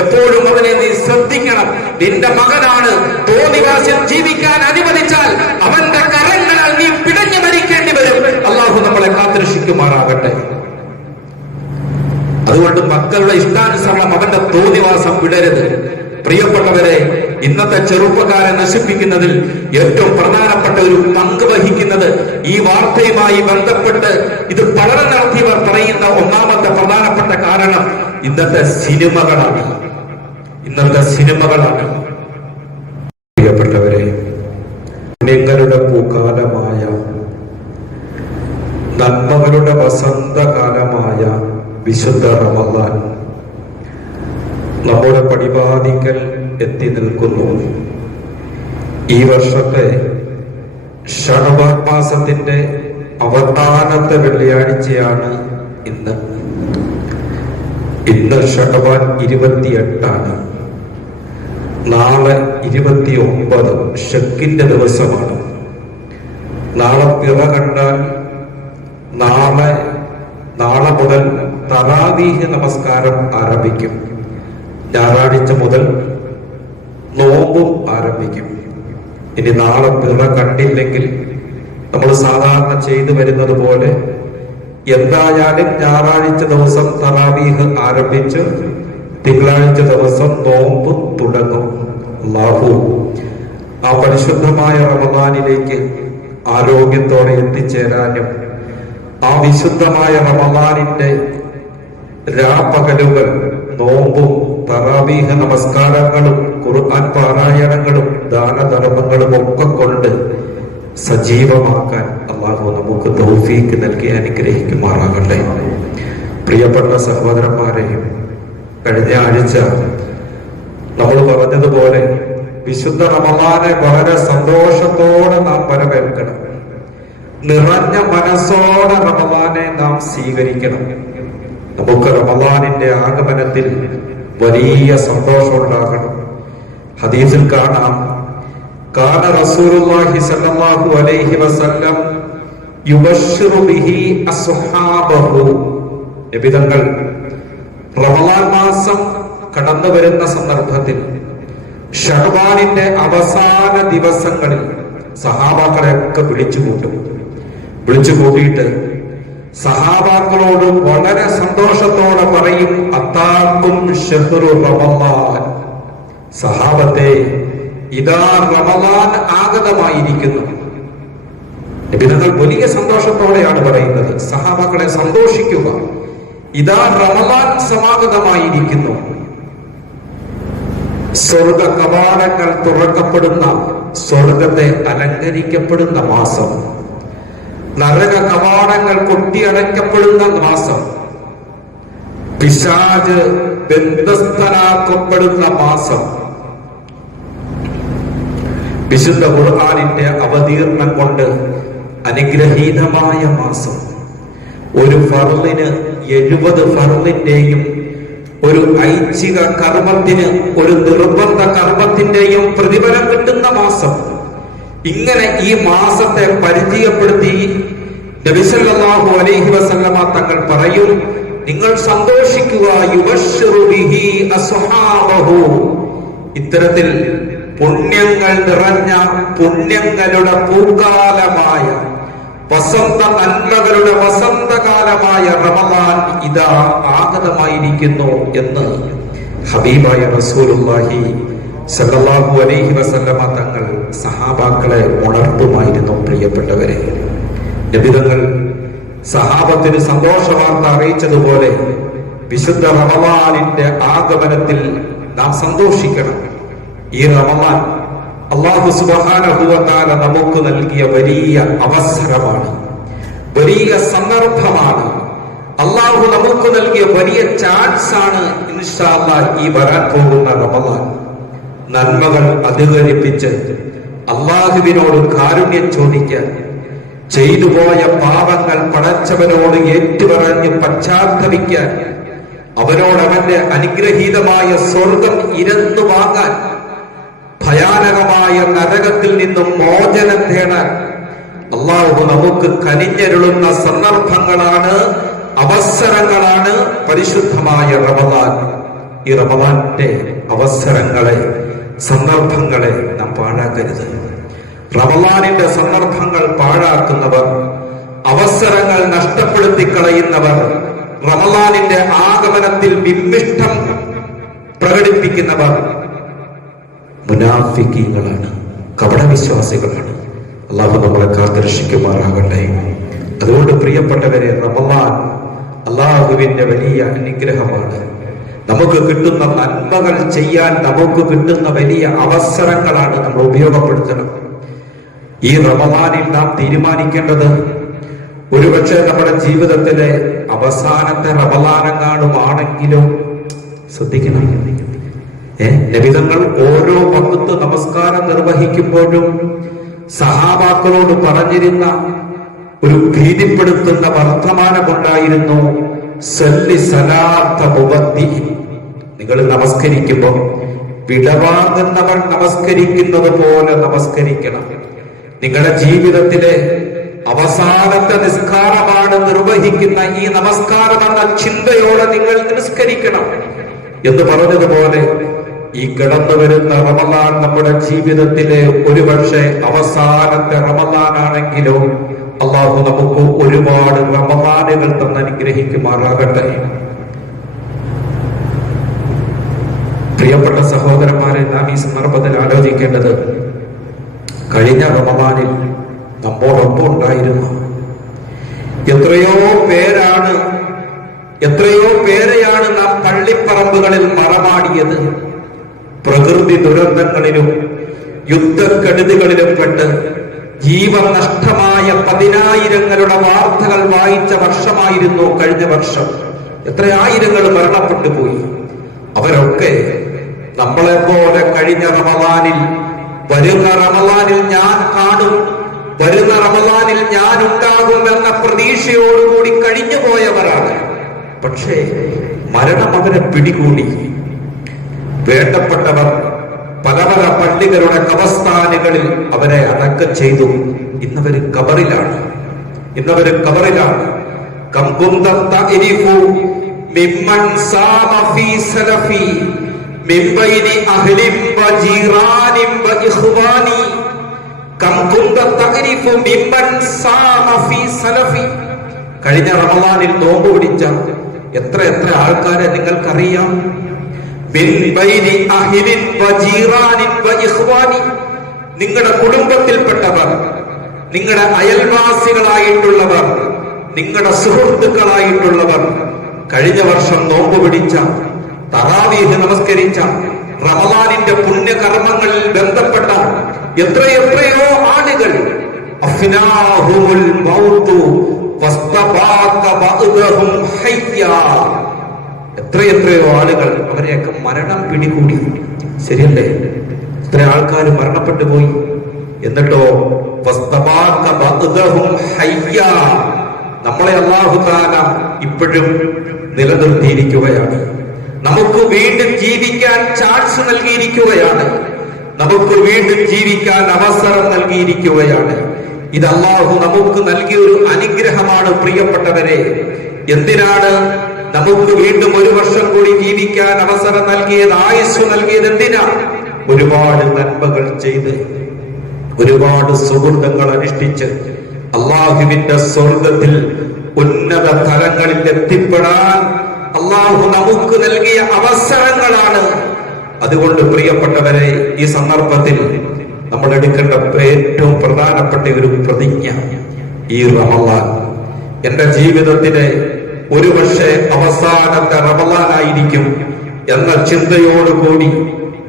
എപ്പോഴും അവനെ നീ ശ്രദ്ധിക്കണം. നിന്റെ മകനാണ്, തോന്നിവാസിൽ ജീവിക്കാൻ അനുവദിച്ചാൽ അവന്റെ കരങ്ങളാൽ നീ പിടഞ്ഞു മരിക്കേണ്ടി വരും. അള്ളാഹു നമ്മളെ കാത്തുരക്ഷിക്കുമാറാകട്ടെ. അതുകൊണ്ട് മക്കളുടെ ഇഷ്ടാനുസരണം അവന്റെ തോന്നിവാസം വിടരുത്. പ്രിയപ്പെട്ടവരെ, ഇന്നത്തെ ചെറുപ്പക്കാരെ നശിപ്പിക്കുന്നതിൽ ഏറ്റവും പ്രധാനപ്പെട്ട ഒരു പങ്ക് വഹിക്കുന്നത് ഈ വാർത്തയുമായി ബന്ധപ്പെട്ട് ഇത് പഠനം നടത്തിയവർ പറയുന്ന ഒന്നാമത്തെ പ്രധാനപ്പെട്ട കാരണം ഇന്നത്തെ സിനിമകളാണ്. പ്രിയപ്പെട്ടവരെ, നിങ്ങളുടെ പൂക്കാലമായ, നന്മകളുടെ വസന്തകാലമായ വിശുദ്ധ റമദാൻ നമ്മുടെ പടിവാതിക്കൽ എത്തി നിൽക്കുന്നു. ഈ വർഷത്തെ ശഅബാൻ മാസത്തിന്റെ അവസാനത്തെ വെള്ളിയാഴ്ചയാണ് ഇന്ന്. ശഅബാൻ 28 നാളെ 29 ഷക്കിന്റെ ദിവസമാണ്. നാളെ പിറ കണ്ടാൽ നാളെ മുതൽ തറാവീഹ് നമസ്കാരം ആരംഭിക്കും. ഞായറാഴ്ച മുതൽ നോമ്പും ആരംഭിക്കും. ഇനി നാളെ പിറ കണ്ടില്ലെങ്കിൽ നമ്മൾ സാധാരണ ചെയ്തു വരുന്നത് പോലെ എന്തായാലും ഞായറാഴ്ച ദിവസം തറാവീഹ് ആരംഭിച്ച് തിങ്കളാഴ്ച ദിവസം നോമ്പ് തുടങ്ങും. അല്ലാഹു ആ പരിശുദ്ധമായ റമദാനിലേക്ക് ആരോഗ്യത്തോടെ എത്തിച്ചേരാനും ആ വിശുദ്ധമായ റമദാനിന്റെ രാപ്പകലുകൾ നോമ്പും തറാവീഹ് നമസ്കാരങ്ങളും ഖുർആൻ പാരായണങ്ങളും ദാനധർമ്മങ്ങളും ഒക്കെ കൊണ്ട് സജീവമാക്കാൻ അല്ലാഹു നമുക്ക് തൗഫീഖ് നൽകി അനുഗ്രഹിക്കുമാറാകട്ടെ. പ്രിയപ്പെട്ട സഹോദരന്മാരെ, കഴിഞ്ഞ ആഴ്ച നമ്മൾ പറഞ്ഞതുപോലെ വിശുദ്ധ റമദാനെ വളരെ സന്തോഷത്തോടെ നാം വരവേൽക്കണം. നിറഞ്ഞ മനസ്സോടെ റമദാനെ നാം സ്വീകരിക്കണം. നമുക്ക് റമദാനിന്റെ ആഗമനത്തിൽ വലിയ സന്തോഷം ഉണ്ടാകണം. ഹദീസിൽ കാണാം, കാന റസൂലുള്ളാഹി സ്വല്ലല്ലാഹു അലൈഹി വസല്ലം യുബശ്ശിറു ബിഹി അസ്ഹാബഹു. നബി തങ്ങൾ റമദാൻ മാസം കടന്നു വരുന്ന സന്ദർഭത്തിൽ ശഅബാനിന്റെ അവസാന ദിവസങ്ങളിൽ സഹാബാക്കളെയൊക്കെ വിളിച്ചു കൂട്ടിയിട്ട് സഹാബാക്കളോട് വളരെ സന്തോഷത്തോടെ പറയും, അത്താക്കും ശഹ്റു റമദാൻ. സഹാബത്തെ, ഇതാ റമദാൻ ആഗതമായിരിക്കുന്നു. നബി തങ്ങൾ വലിയ സന്തോഷത്തോടെയാണ് പറയുന്നത്, സഹാബാക്കളെ സന്തോഷിക്കുക, ഇതാ റമദാൻ സമാഗതമായിരിക്കുന്നു. സ്വർഗ കവാടങ്ങൾ തുറക്കപ്പെടുന്ന, സ്വർഗത്തെ അലങ്കരിക്കപ്പെടുന്ന മാസം, നരക കവാടങ്ങൾ കൊട്ടിയടയ്ക്കപ്പെടുന്ന മാസം, പിശാച് ബന്ധസ്ഥനാക്കപ്പെടുന്ന മാസം, വിശുദ്ധ ഖുർആനിന്റെ അവതീർണം കൊണ്ട് അനുഗ്രഹീതമായ മാസം, ഒരു ഫർളിന് 70 ഫർളിന്റെയും ഒരു ഐച്ഛിക കർമ്മത്തിന് ഒരു നിർബന്ധ കർമ്മത്തിന്റെയും പ്രതിഫലം കിട്ടുന്ന മാസം. ഇങ്ങനെ ഈ മാസത്തെ പരിചയപ്പെടുത്തി നബി സല്ലല്ലാഹു അലൈഹി വസല്ലമ തങ്ങൾ പറയും, നിങ്ങൾ സന്തോഷിക്കുക, യുബശ്ശിറു ബിഹി അസ്ഹാബഹു. ഇത്തരത്തിൽ പുണ്യങ്ങൾ നിറഞ്ഞ, പുണ്യങ്ങളുടെ പൂക്കാലമായ, വസന്ത നന്മകളുടെ വസന്തകാലമായ റമദാൻ ഇതാ ആഗതമായിരിക്കുന്നു എന്ന് ഹബീബായ റസൂലുള്ളാഹി സല്ലല്ലാഹു അലൈഹി വസല്ലമ തങ്ങൾ സഹാബാക്കളെ ഉണർത്തുമായിരുന്നു. പ്രിയപ്പെട്ടവരെ, നബി തങ്ങൾ സഹാബത്തിന് സന്തോഷവാർത്ത അറിയിച്ചതുപോലെ വിശുദ്ധ റമദാനിന്റെ ആഗമനത്തിൽ നാം സന്തോഷിക്കണം. ഈ റമദാൻ അല്ലാഹു സുബ്ഹാനഹു വ തആല നമുക്ക് നൽകിയ വലിയ അവസരമാണ്, വലിയ സന്ദർഭമാണ്. അല്ലാഹു നമുക്ക് നൽകിയ വലിയ ചാൻസ് ആണ് ഇൻഷാ അല്ലാഹ് ഈ വരാൻ പോകുന്ന റമദാൻ. നന്മകൾ അധികരിപ്പിച്ച് അല്ലാഹുവിനോട് കാരുണ്യം ചോദിക്കാൻ, ചെയ്തുപോയ പാപങ്ങൾ പടച്ചവനോട് ഏറ്റുപറഞ്ഞ് പശ്ചാത്തപിക്കാൻ, അവനോട് അവന്റെ അനുഗ്രഹീതമായ സ്വർഗം ഇരന്നു വാങ്ങാൻ, ഭയാനകമായ നരകത്തിൽ നിന്നും മോചനം തേടാൻ അല്ലാഹു നമുക്ക് കനിഞ്ഞരുളുന്ന സന്ദർഭങ്ങളാണ്, അവസരങ്ങളാണ് പരിശുദ്ധമായ റമദാൻ. ഈ റമദാന്റെ അവസരങ്ങളെ, സന്ദർഭങ്ങളെ നാം പാഴാക്കരുത്. റമദാനിന്റെ സന്ദർഭങ്ങൾ പാഴാക്കുന്നവർ, അവസരങ്ങൾ നഷ്ടപ്പെടുത്തി കളയുന്നവർ, റമദാനിന്റെ ആഗമനത്തിൽ വിമ്മിഷ്ടം പ്രകടിപ്പിക്കുന്നവർ മുനാഫിക്കീങ്ങളാണ്, കപടവിശ്വാസികളാണ്. അള്ളാഹു നമ്മളെ കാത്തുരക്ഷിക്കുമാറാകട്ടെ. അതുകൊണ്ട് പ്രിയപ്പെട്ടവരെ, റമദാൻ അള്ളാഹുവിന്റെ വലിയ അനുഗ്രഹമാണ്. നമുക്ക് കിട്ടുന്ന നന്മകൾ ചെയ്യാൻ നമുക്ക് കിട്ടുന്ന വലിയ അവസരങ്ങളാണ്. നമ്മൾ ഉപയോഗപ്പെടുത്തണം. ഈ റമദാനിൽ നാം തീരുമാനിക്കേണ്ടത് ഒരുപക്ഷെ നമ്മുടെ ജീവിതത്തിലെ അവസാനത്തെ റമദാനെങ്ങാനുമാണെങ്കിലും ശ്രദ്ധിക്കണം. നബിതങ്ങൾ ഓരോ വഖ്ത് നമസ്കാരം നിർവഹിക്കുമ്പോഴും സഹാബാക്കളോട് പറഞ്ഞിരുന്ന ഒരു ഭീതിപ്പെടുത്തുന്ന വർത്തമാനമുണ്ടായിരുന്നു. സല്ലി സലാത്ത മുബദ്ദി. നിങ്ങൾ നമസ്കരിക്കുമ്പോൾ വിടവാങ്ങുന്നവർ നമസ്കരിക്കുന്നത് പോലെ നമസ്കരിക്കണം. നിങ്ങളുടെ ജീവിതത്തിലെ അവസാനത്തെ നിസ്കാരമാണ് നിർവഹിക്കുന്ന ഈ നമസ്കാരം എന്ന ചിന്തയോടെ നിങ്ങൾ നിസ്കരിക്കണം എന്ന് പറഞ്ഞതുപോലെ ഈ കടന്നു വരുന്ന റമദാൻ നമ്മുടെ ജീവിതത്തിലെ ഒരുപക്ഷെ അവസാനത്തെ റമദാനാണെങ്കിലും അള്ളാഹു നമുക്ക് ഒരുപാട് റമദാനുകൾ തന്ന് അനുഗ്രഹിക്കുമാറാകട്ടെ. പ്രിയപ്പെട്ട സഹോദരന്മാരെ, നാം ഈ സന്ദർഭത്തിൽ ആലോചിക്കേണ്ടത് കഴിഞ്ഞ റമദാനിൽ നമ്മോടൊപ്പം ഉണ്ടായിരുന്നു എത്രയോ പേരെയാണ് നാം പള്ളിപ്പറമ്പുകളിൽ മറമാടിയത്. പ്രകൃതി ദുരന്തങ്ങളിലും യുദ്ധക്കെടുതികളിലും പെട്ട് ജീവൻ നഷ്ടമായ 10,000ങ്ങളുടെ വാർത്തകൾ വായിച്ച വർഷമായിരുന്നു കഴിഞ്ഞ വർഷം. എത്ര ആയിരങ്ങൾ മരണപ്പെട്ടു പോയി. അവരൊക്കെ നമ്മളെ പോലെ കഴിഞ്ഞ റമദാനിൽ, വരുന്ന റമദാനിൽ ഞാൻ കാണും, വരുന്ന റമദാനിൽ ഞാൻ ഉണ്ടാകും എന്ന പ്രതീക്ഷയോടുകൂടി കഴിഞ്ഞു പോയവരാണ്. പക്ഷേ മരണം അവരെ പിടികൂടി. വേണ്ടപ്പെട്ടവർ പല പല പള്ളികളുടെ കബർസ്ഥാനുകളിൽ അവരെ അടക്കം ചെയ്തു. ഇന്നവര് കബറിലാണ്. കഴിഞ്ഞ റമദാനിൽ നോമ്പ് പിടിച്ച എത്ര ആൾക്കാരെ നിങ്ങൾക്കറിയാം? നിങ്ങളുടെ കുടുംബത്തിൽപ്പെട്ടവർ, നിങ്ങളുടെ അയൽവാസികളായിട്ടുള്ളവർ, നിങ്ങളുടെ സുഹൃത്തുക്കളായിട്ടുള്ളവർ, കഴിഞ്ഞ വർഷം നോമ്പ് പിടിച്ച, തറാവീഹ് നമസ്കരിച്ച, റമദാനിന്റെ പുണ്യകർമ്മങ്ങളിൽ ബന്ധപ്പെട്ട എത്രയോ ആളുകൾ എത്രയോ ആളുകൾ, അവരെയൊക്കെ മരണം പിടികൂടി. ശരിയല്ലേ? ഇത്ര ആൾക്കാർ മരണപ്പെട്ടു പോയി. എന്നിട്ടോ നമ്മളെ അല്ലാഹു തആല ഇപ്പോഴും നിലനിർത്തിയിരിക്കുകയാണ്. നമുക്ക് വീണ്ടും ജീവിക്കാൻ ചാൻസ് നൽകിയിരിക്കുകയാണ്. നമുക്ക് വീണ്ടും ജീവിക്കാൻ അവസരം നൽകിയിരിക്കുകയാണ്. ഇത് അല്ലാഹു നമുക്ക് നൽകിയ ഒരു അനുഗ്രഹമാണ്. പ്രിയപ്പെട്ടവരെ, എന്തിനാണ് നമുക്ക് വീണ്ടും ഒരു വർഷം കൂടി ജീവിക്കാൻ അവസരം നൽകിയത്, ആയുസ് നൽകിയത്? എന്തിനാ? ഒരുപാട് നന്മകൾ ചെയ്ത്, ഒരുപാട് സുഹൃത്തുക്കൾ അനുഷ്ഠിച്ച് അള്ളാഹുവിന്റെ സ്വർഗത്തിൽ ഉന്നത തലങ്ങളിൽ എത്തിപ്പെടാൻ അള്ളാഹു നമുക്ക് നൽകിയ അവസരങ്ങളാണ്. അതുകൊണ്ട് പ്രിയപ്പെട്ടവരെ, ഈ സന്ദർഭത്തിൽ നമ്മൾ എടുക്കേണ്ട ഏറ്റവും പ്രധാനപ്പെട്ട ഒരു പ്രതിജ്ഞ, ഈ റമദാൻ എന്റെ ജീവിതത്തിലെ ഒരുപക്ഷെ അവസാനത്തെ റമദാനായിരിക്കും എന്ന ചിന്തയോടുകൂടി,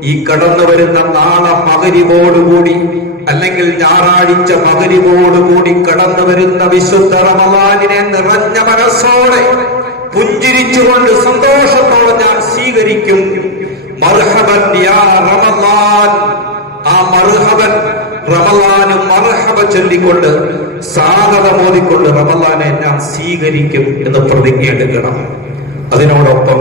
ഈ കടന്നു വരുന്ന നാളെ മഗ്‌രിബോടുകൂടി അല്ലെങ്കിൽ ഞായറാഴ്ച മഗ്‌രിബോടുകൂടി കടന്നു വരുന്ന വിശുദ്ധ റമദാനിനെ നിറഞ്ഞ മനസ്സോടെ പുഞ്ചിരിച്ചുകൊണ്ട് സന്തോഷത്തോടെ ഞാൻ സ്വീകരിക്കും. മർഹബൻ യാ റമദാൻ. ആ മർഹബൻ, റമദാന് മർഹബ ചൊല്ലിക്കൊണ്ട്, സ്വാഗതം ഓതിക്കൊണ്ട് റമദാനെ ഞാൻ സ്വീകരിക്കും എന്ന് പ്രതിജ്ഞ എടുക്കണം. അതിനോടൊപ്പം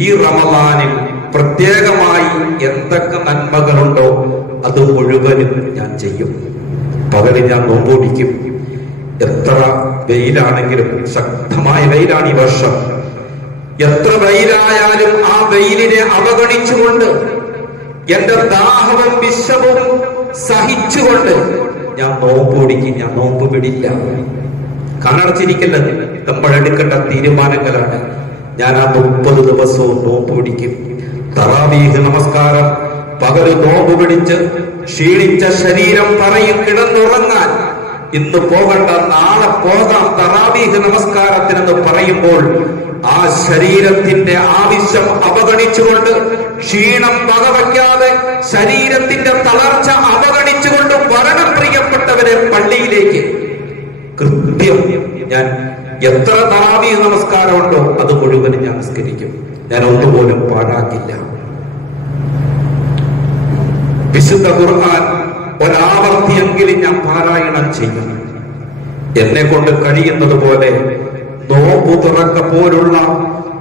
ഈ റമദാനിൽ പ്രത്യേകമായി എന്തൊക്കെ നന്മകളുണ്ടോ അത് മുഴുവനും ഞാൻ ചെയ്യും. പകലിൽ ഞാൻ നോമ്പൊടിക്കും. എത്ര വെയിലാണെങ്കിലും, ശക്തമായ വെയിലാണ് ഈ വർഷം. എത്ര വെയിലായാലും ആ വെയിലിനെ അവഗണിച്ചുകൊണ്ട്, എന്റെ ദാഹവും വിഷവും സഹിച്ചുകൊണ്ട് ഞാൻ നോമ്പ് പിടിക്കും, ഞാൻ നോമ്പ് പിടില്ല. കണ്ണടച്ചിരിക്കല്ലത് നമ്മൾ എടുക്കേണ്ട തീരുമാനങ്ങളാണ്. ഞാൻ ആ 30 ദിവസവും നോമ്പ് പിടിക്കും. തറാവീഹ് നമസ്കാരം പകല് നോമ്പ് പിടിച്ച് ക്ഷീണിച്ച ശരീരം പറയും കിടന്നുറങ്ങാൻ, ഇന്ന് പോകണ്ട നാളെ പോകാം തറാവീഹ് നമസ്കാരത്തിനെന്ന് പറയുമ്പോൾ ആ ശരീരത്തിന്റെ ആവശ്യം അവഗണിച്ചുകൊണ്ട്, ക്ഷീണം വകവയ്ക്കാതെ ശരീരത്തിന്റെ തളർച്ച അവഗണിച്ചുകൊണ്ട് വരണം പ്രിയപ്പെട്ടവരെ പള്ളിയിലേക്ക്. കൃത്യം ഞാൻ എത്ര തറാവീഹ് നമസ്കാരമുണ്ടോ അത് മുഴുവനും ഞാൻ നിസ്കരിക്കും. ഞാൻ ഒന്നുപോലും പാഴാക്കില്ല. വിശുദ്ധ ഖുർആൻ ഒരാവർത്തിയെങ്കിലും ഞാൻ പാരായണം ചെയ്യും. എന്നെ കൊണ്ട് കഴിയുന്നത് പോലെ നോമ്പു തുറക്ക പോലുള്ള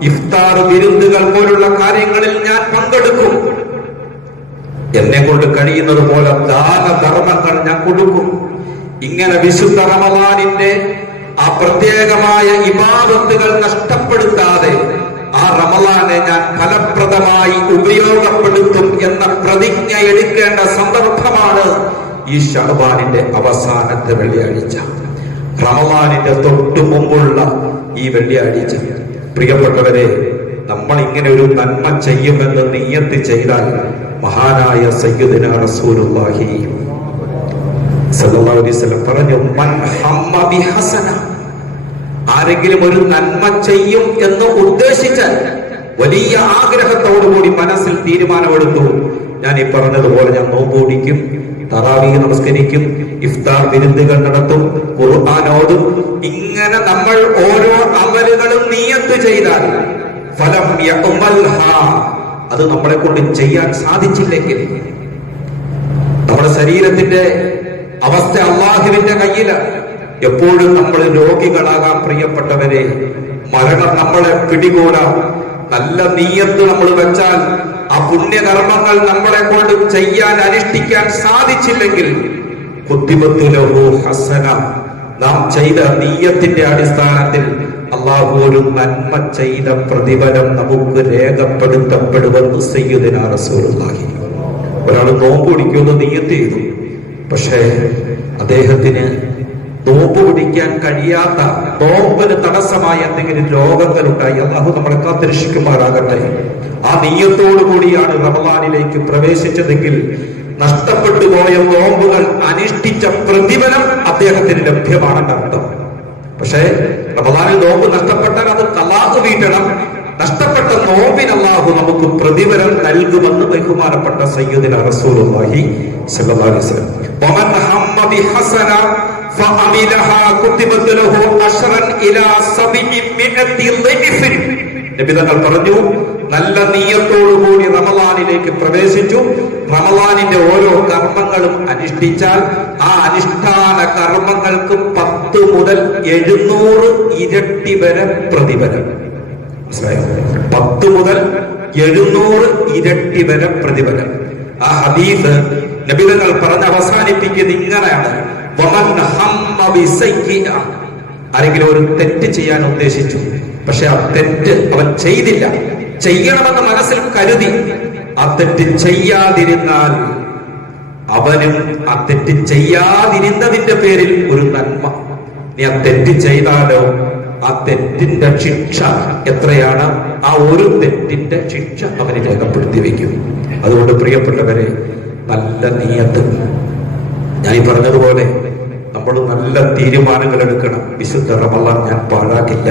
ഇഫ്താർ വിരുന്നുകൾ പോലുള്ള കാര്യങ്ങളിൽ ഞാൻ പങ്കെടുക്കും. എന്നെ കൊണ്ട് കഴിയുന്നത് പോലെ ദാനധർമ്മങ്ങൾ ഞാൻ കൊടുക്കും. ഇങ്ങനെ വിശുദ്ധ റമളാനിന്റെ ആ പ്രത്യേകമായ ഇബാദത്തുകൾ നഷ്ടപ്പെടുത്താതെ ആ റമളാനെ ഞാൻ ഫലപ്രദമായി ഉപയോഗപ്പെടുത്തും എന്ന പ്രതിജ്ഞ എടുക്കേണ്ട സന്ദർഭമാണ് ഈ ശഅബാനിന്റെ അവസാനത്തെ വെള്ളിയാഴ്ച, റമളാനിന്റെ തൊട്ടു മുമ്പുള്ള ഈ വെള്ളിയാഴ്ച. പ്രിയപ്പെട്ടവരെ, നമ്മൾ ഇങ്ങനെ ഒരു നന്മ ചെയ്യുമെന്ന് നിയ്യത്ത് ചെയ്താൽ മഹാനായ സയ്യിദുനാ റസൂലുള്ളാഹി സല്ലല്ലാഹു അലൈഹി വസല്ലം പറഞ്ഞു, മൻ ഹമ്മ ബിഹസന, ആരെങ്കിലും ഒരു നന്മ ചെയ്യും എന്ന് ഉദ്ദേശിച്ചാൽ, വലിയ ആഗ്രഹത്തോടുകൂടി മനസ്സിൽ തീരുമാനമെടുത്തു, ഞാൻ ഈ പറഞ്ഞതുപോലെ ഞാൻ നോമ്പ് പിടിക്കും, തറാവീഹ് നമസ്കരിക്കും, ഇഫ്താർ വിരുന്നുകൾ നടത്തും, ഖുർആൻ ഓതും, ഇങ്ങനെ നമ്മൾ ഓരോ അമലുകളും നിയ്യത്ത് ചെയ്താൽ ഫലം യഅമൽഹാ, അത് നമ്മളെ കൊണ്ട് ചെയ്യാൻ സാധിച്ചില്ലെങ്കിൽ, നമ്മുടെ ശരീരത്തിന്റെ അവസ്ഥ അല്ലാഹുവിന്റെ കയ്യിലാണ്. എപ്പോഴും നമ്മൾ രോഗികളാകാൻ പ്രിയപ്പെട്ടവരെ, മരണം നമ്മളെ പിടികൂടാം. നല്ല നിയ്യത്ത് നമ്മൾ വെച്ചാൽ ആ പുണ്യകർമ്മങ്ങൾ നമ്മളെ കൊണ്ട് ചെയ്യാൻ അനുഷ്ഠിക്കാൻ സാധിച്ചില്ലെങ്കിൽ കുത്തിബത്തു ലഹു ഹസന, നാം ചെയ്ത നിയ്യത്തിന്റെ അടിസ്ഥാനത്തിൽ അല്ലാഹു ഒരു നന്മ ചെയ്ത പ്രതിഫലം നമുക്ക് രേഖപ്പെടുത്തപ്പെടുമെന്ന് സയ്യിദുനാ റസൂലുള്ളാഹി. ഒരാൾ നോമ്പ് പിടിക്കുമെന്ന് നിയ്യത്ത് ചെയ്തു, പക്ഷേ അദ്ദേഹത്തിന് നോമ്പ് പിടിക്കാൻ കഴിയാത്ത, നോമ്പിന് തടസ്സമായ എന്തെങ്കിലും രോഗങ്ങൾ ഉണ്ടായി, അല്ലാഹു നമ്മളെ കാത്തിരക്ഷിക്കുമാറാകട്ടെ. ആ നിയ്യത്തോടു കൂടിയാണ് റമളാനിലേക്ക് പ്രവേശിച്ചതെങ്കിൽ നഷ്ടപ്പെട്ടു പോയ നോമ്പുകൾ അനുഷ്ഠിച്ച പ്രതിഫലം അദ്ദേഹത്തിന് ലഭ്യമാണെന്ന് അർത്ഥം. പക്ഷേ റമളാനിൽ നോമ്പ് നഷ്ടപ്പെട്ടാൽ അത് ഖലാഅ് വീട്ടണം. നഷ്ടപ്പെട്ട നോമ്പിന് അല്ലാഹു നമുക്ക് പ്രതിഫലം നൽകുമെന്ന് ബഹുമാനപ്പെട്ട സയ്യിദുനാ റസൂലുള്ളാഹി സ്വല്ലല്ലാഹു അലൈഹി വസല്ലം. വമൻ ഹമ്മ ബിഹസന ഫഅമിലഹാ കുതിബത് ലഹു അശ്റൻ ഇലാ 700 ളൈഫിൻ. നബി തങ്ങൾ പറഞ്ഞു, നല്ല നിയ്യത്തോടുകൂടി റമളാനിലേക്ക് പ്രവേശിച്ചു, റമളാനിന്റെ ഓരോ കർമ്മങ്ങളും അനുഷ്ഠിച്ചാൽ ആ അനുഷ്ഠാന കർമ്മങ്ങൾക്ക് 10 മുതൽ 700 ഇരട്ടി വരെ പ്രതിഫലം. 10 മുതൽ 700 ഇരട്ടി വരെ പ്രതിഫലം. ആ ഹദീസ് നബി തങ്ങൾ പറഞ്ഞ് അവസാനിപ്പിക്കുന്നത് ഇങ്ങനെയാണ്, ആരെങ്കിലും ഒരു തെറ്റ് ചെയ്യാൻ ഉദ്ദേശിച്ചു, പക്ഷെ ആ തെറ്റ് അവൻ ചെയ്തില്ല, ചെയ്യണമെന്ന് മനസ്സിൽ കരുതി, ആ തെറ്റ് ചെയ്യാതിരുന്നാൽ അവനും ആ തെറ്റ് ചെയ്യാതിരുന്നതിന്റെ പേരിൽ ഒരു നന്മ. നീ ആ തെറ്റ് ചെയ്താലോ ആ തെറ്റിന്റെ ശിക്ഷ എത്രയാണ്? ആ ഒരു തെറ്റിന്റെ ശിക്ഷ അവന് രേഖപ്പെടുത്തി വെക്കും. അതുകൊണ്ട് പ്രിയപ്പെട്ടവരെ, നല്ല നിയ്യത്ത്, ഞാൻ ഈ പറഞ്ഞതുപോലെ നമ്മൾ നല്ല തീരുമാനങ്ങൾ എടുക്കണം. വിശുദ്ധ റമളാൻ ഞാൻ പാഴാക്കില്ല.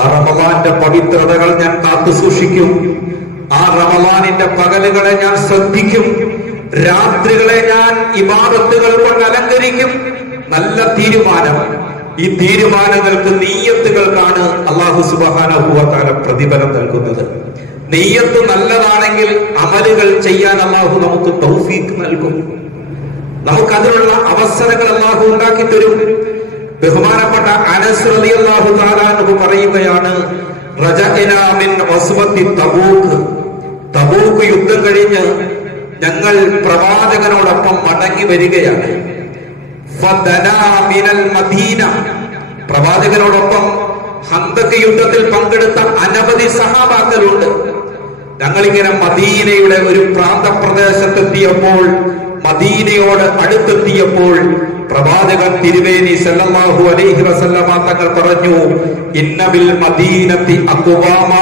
ആ റമളാന്റെ പവിത്രതകൾ ഞാൻ കാത്തു സൂക്ഷിക്കും. ആ റമളാനിന്റെ പകലുകളെ ഞാൻ ശ്രദ്ധിക്കും. രാത്രികളെ ഞാൻ ഇബാദത്തുകൾ കൊണ്ട് അലങ്കരിക്കും. നല്ല തീരുമാനം. ഈ തീരുമാനങ്ങൾക്ക് നിയ്യത്തുകൾക്കാണ് അല്ലാഹു സുബ്ഹാനഹു വ തആല പ്രതിഫലം നൽകുന്നത്. നിയ്യത്ത് നല്ലതാണെങ്കിൽ അമലുകൾ ചെയ്യാൻ അല്ലാഹു നമുക്ക് തൗഫീഖ് നൽകും. നമുക്കതിനുള്ള അവസരങ്ങൾ അല്ലാഹു ഉണ്ടാക്കി തരും. ബഹുമാനപ്പെട്ട അനസ് റളിയല്ലാഹു തആല അൻഹു പറയുകയാണ്, റജഅനാ മിൻ ഗസ്വത്തി തബൂക്ക്, തബൂക്ക് യുദ്ധം കഴിഞ്ഞ് ഞങ്ങൾ പ്രവാചകനോടൊപ്പം മടങ്ങി വരികയാണ്. ഫദനാ മിനൽ മദീന, പ്രവാചകനോടൊപ്പം ഹന്തക് യുദ്ധത്തിൽ പങ്കെടുത്ത അനവധി അനവധി സഹാബാക്കളുണ്ട്. ഞങ്ങളിങ്ങനെ മദീനയുടെ ഒരു പ്രാന്തപ്രദേശത്തെത്തിയപ്പോൾ, മദീനയോട് അടുത്തെത്തിയപ്പോൾ പ്രവാചകൻ തിരുമേനി സല്ലല്ലാഹു അലൈഹി വസല്ലമ തങ്ങൾ പറഞ്ഞു, ഇന്ന ബിൽ മദീനത്തി അഖ്വാമ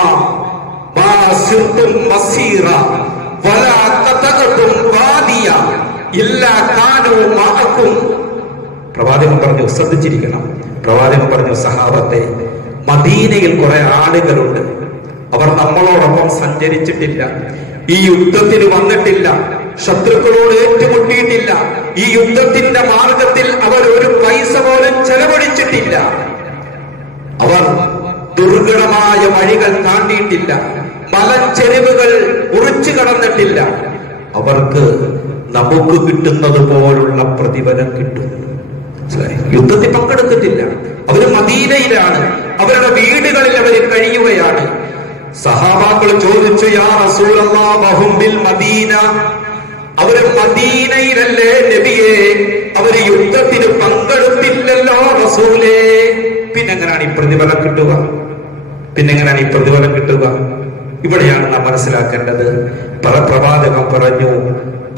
മാ സിർതും മസീറ വലാ തതഖതും വാദിയ ഇല്ലാ കാനൂ മഅകും. പ്രവാചകൻ പറഞ്ഞു, ശ്രദ്ധിച്ചിരിക്കണം. പ്രവാചകൻ പറഞ്ഞു, സഹാബത്തെ, മദീനയിൽ കുറെ ആളുകളുണ്ട്, അവർ നമ്മളോടൊപ്പം സഞ്ചരിച്ചിട്ടില്ല, ഈ യുദ്ധത്തിന് വന്നിട്ടില്ല, ശത്രുക്കളോട് ഏറ്റുമുട്ടിയിട്ടില്ല, ഈ യുദ്ധത്തിന്റെ മാർഗത്തിൽ അവർ ഒരു പൈസ പോലും ചെലവഴിച്ചിട്ടില്ല, അവർ ദുർഘടമായ വഴികൾ താണ്ടിയിട്ടില്ല, മലഞ്ചെരിവുകൾ മുറിച്ചു കടന്നിട്ടില്ല. അവർക്ക് നമുക്ക് കിട്ടുന്നത് പോലുള്ള പ്രതിഫലം കിട്ടും. യുദ്ധത്തിൽ പങ്കെടുത്തിട്ടില്ല, അവര് മദീനയിലാണ്, അവരുടെ വീടുകളിൽ അവർ കഴിയുകയാണ്. സഹാബാക്കൾ ചോദിച്ചു, യാ റസൂലല്ലാഹ് വഹും ബിൽ മദീന, അവര് മദീനയിലല്ലേ നബിയേ, അവര് യുദ്ധത്തിന് പങ്കെടുത്തില്ലല്ലോ റസൂലേ, പിന്നെങ്ങനെയാണ് ഈ പ്രതിഫലം കിട്ടുക? പിന്നെങ്ങനെയാണ് ഈ പ്രതിഫലം കിട്ടുക? ഇവിടെയാണ് നാം മനസ്സിലാക്കേണ്ടത്. പ്രവാചകൻ പറഞ്ഞു,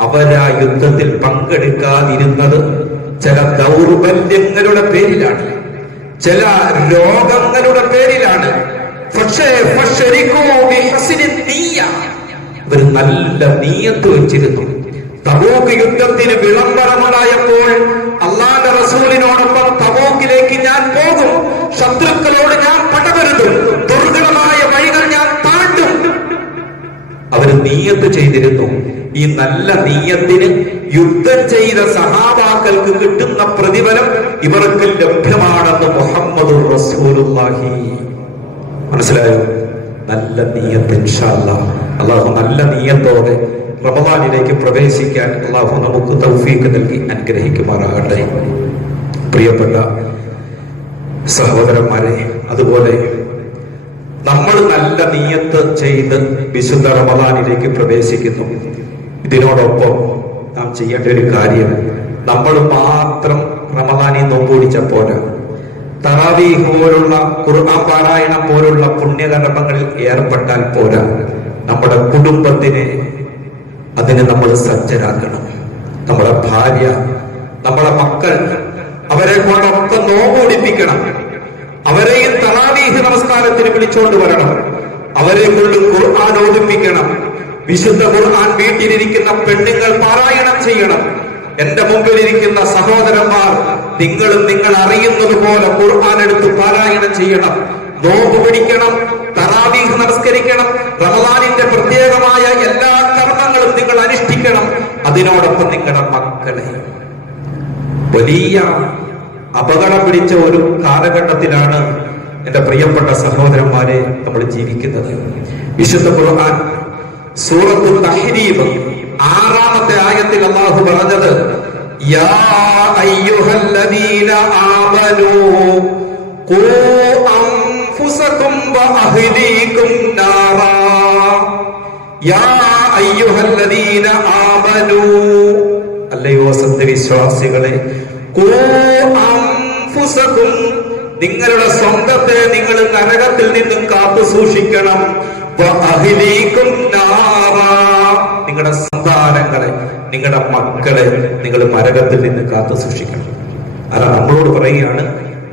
അവരാ യുദ്ധത്തിൽ പങ്കെടുക്കാതിരുന്നത് ചില ദൗർബല്യങ്ങളുടെ പേരിലാണ്, ചില രോഗങ്ങളുടെ പേരിലാണ്. പക്ഷേ അവർ നല്ല നീയത്ത് വെച്ചിരുന്നു. തബൂക്ക് യുദ്ധത്തിന് വിളംബരമുണ്ടായപ്പോൾ അല്ലാഹുവിന്റെ റസൂലിനോടൊപ്പം തബൂക്കിലേക്ക് ഞാൻ പോകും, ശത്രുക്കളോട് ഞാൻ പടവരുതും, ദുർഘടമായ വഴികൾ ഞാൻ താണ്ടും, അവർ നീയത്ത് ചെയ്തിരുന്നു. ഈ നല്ല നീയത്തിന് യുദ്ധം ചെയ്ത സഹാബാക്കൾക്ക് കിട്ടുന്ന പ്രതിഫലം ഇവർക്ക് ലഭ്യമാണെന്ന് മുഹമ്മദുർ റസൂലുള്ളാഹി. മനസ്സിലായോ? നല്ല നീയത്ത്. ഇൻഷാ അല്ലാഹ് അല്ലാഹു നല്ല നീയത്തോടെ റമദാനിലേക്ക് പ്രവേശിക്കാൻ അല്ലാഹു നമുക്ക് തൗഫീഖ് നൽകി അനുഗ്രഹിക്കുമാറാകട്ടെ. പ്രിയപ്പെട്ട സഹോദരന്മാരെ, അതുപോലെ നമ്മൾ നല്ല നീയത്ത് ചെയ്ത് വിശുദ്ധ റമദാനിലേക്ക് പ്രവേശിക്കുന്നു. ഇതിനോടൊപ്പം നാം ചെയ്യേണ്ട ഒരു കാര്യം, നമ്മൾ മാത്രം റമദാനിൽ നോമ്പ് പിടിച്ചാൽ പോരാ. തറാവീഹ് പോലുള്ള ഖുർആൻ പാരായണം പോലുള്ള പുണ്യകർമ്മങ്ങളിൽ ഏർപ്പെട്ടാൽ പോരാ. നമ്മുടെ കുടുംബത്തിനെ അതിന് നമ്മൾ സജ്ജരാക്കണം. നമ്മുടെ ഭാര്യ, നമ്മുടെ മക്കൾ, അവരെ കൊണ്ടൊക്കെ നോമ്പ് പിടിപ്പിക്കണം. അവരെയും തറാവീഹ് നമസ്കാരത്തിന് വിളിച്ചുകൊണ്ട് വരണം. അവരെ കൊണ്ട് ഖുർആൻ ഓതിപ്പിക്കണം. വിശുദ്ധ ഖുർആൻ വീട്ടിലിരിക്കുന്ന പെണ്ണുങ്ങൾ പാരായണം ചെയ്യണം. എന്റെ മുമ്പിലിരിക്കുന്ന സഹോദരന്മാർ, നിങ്ങളും നിങ്ങൾ അറിയുന്നത് പോലെ ഖുർആൻ എടുത്ത് പാരായണം ചെയ്യണം. നോമ്പ് പിടിക്കണം, തറാവീഹ് നമസ്കരിക്കണം, റമദാനിന്റെ പ്രത്യേകമായ എല്ലാ കർമ്മങ്ങളും നിങ്ങൾ അനുഷ്ഠിക്കണം. അതിനോടൊപ്പം നിങ്ങളുടെ മക്കളെ. വലിയ അപകടം പിടിച്ച ഒരു കാലഘട്ടത്തിലാണ് എന്റെ പ്രിയപ്പെട്ട സഹോദരന്മാരെ നമ്മൾ ജീവിക്കുന്നത്. വിശുദ്ധ ഖുർആൻ സൂറത്തു തഹ്രീം 6-ാമത്തെ ആയത്തിൽ അല്ലാഹു പറഞ്ഞത്, യാ അയ്യുഹല്ലദീന ആമനൂ ഖൂ അൻഫുസകും വഅഹ്ലീകും നാറാ. യാ അയ്യുഹല്ലദീന ആമനൂ, അല്ലയോ സത്യവിശ്വാസികളെ, ഖൂ അൻഫുസകും, നിങ്ങളുടെ സ്വന്തത്തെ നിങ്ങൾ നരകത്തിൽ നിന്നും കാത്തു സൂക്ഷിക്കണം. വഅഹ്ലീകും നാറാ, നിങ്ങളുടെ സന്താനങ്ങളെ, നിങ്ങളുടെ മക്കളെ നിങ്ങൾ നരകത്തിൽ നിന്ന് കാത്തു സൂക്ഷിക്കണം. അല്ല, നമ്മളോട് പറയുകയാണ്,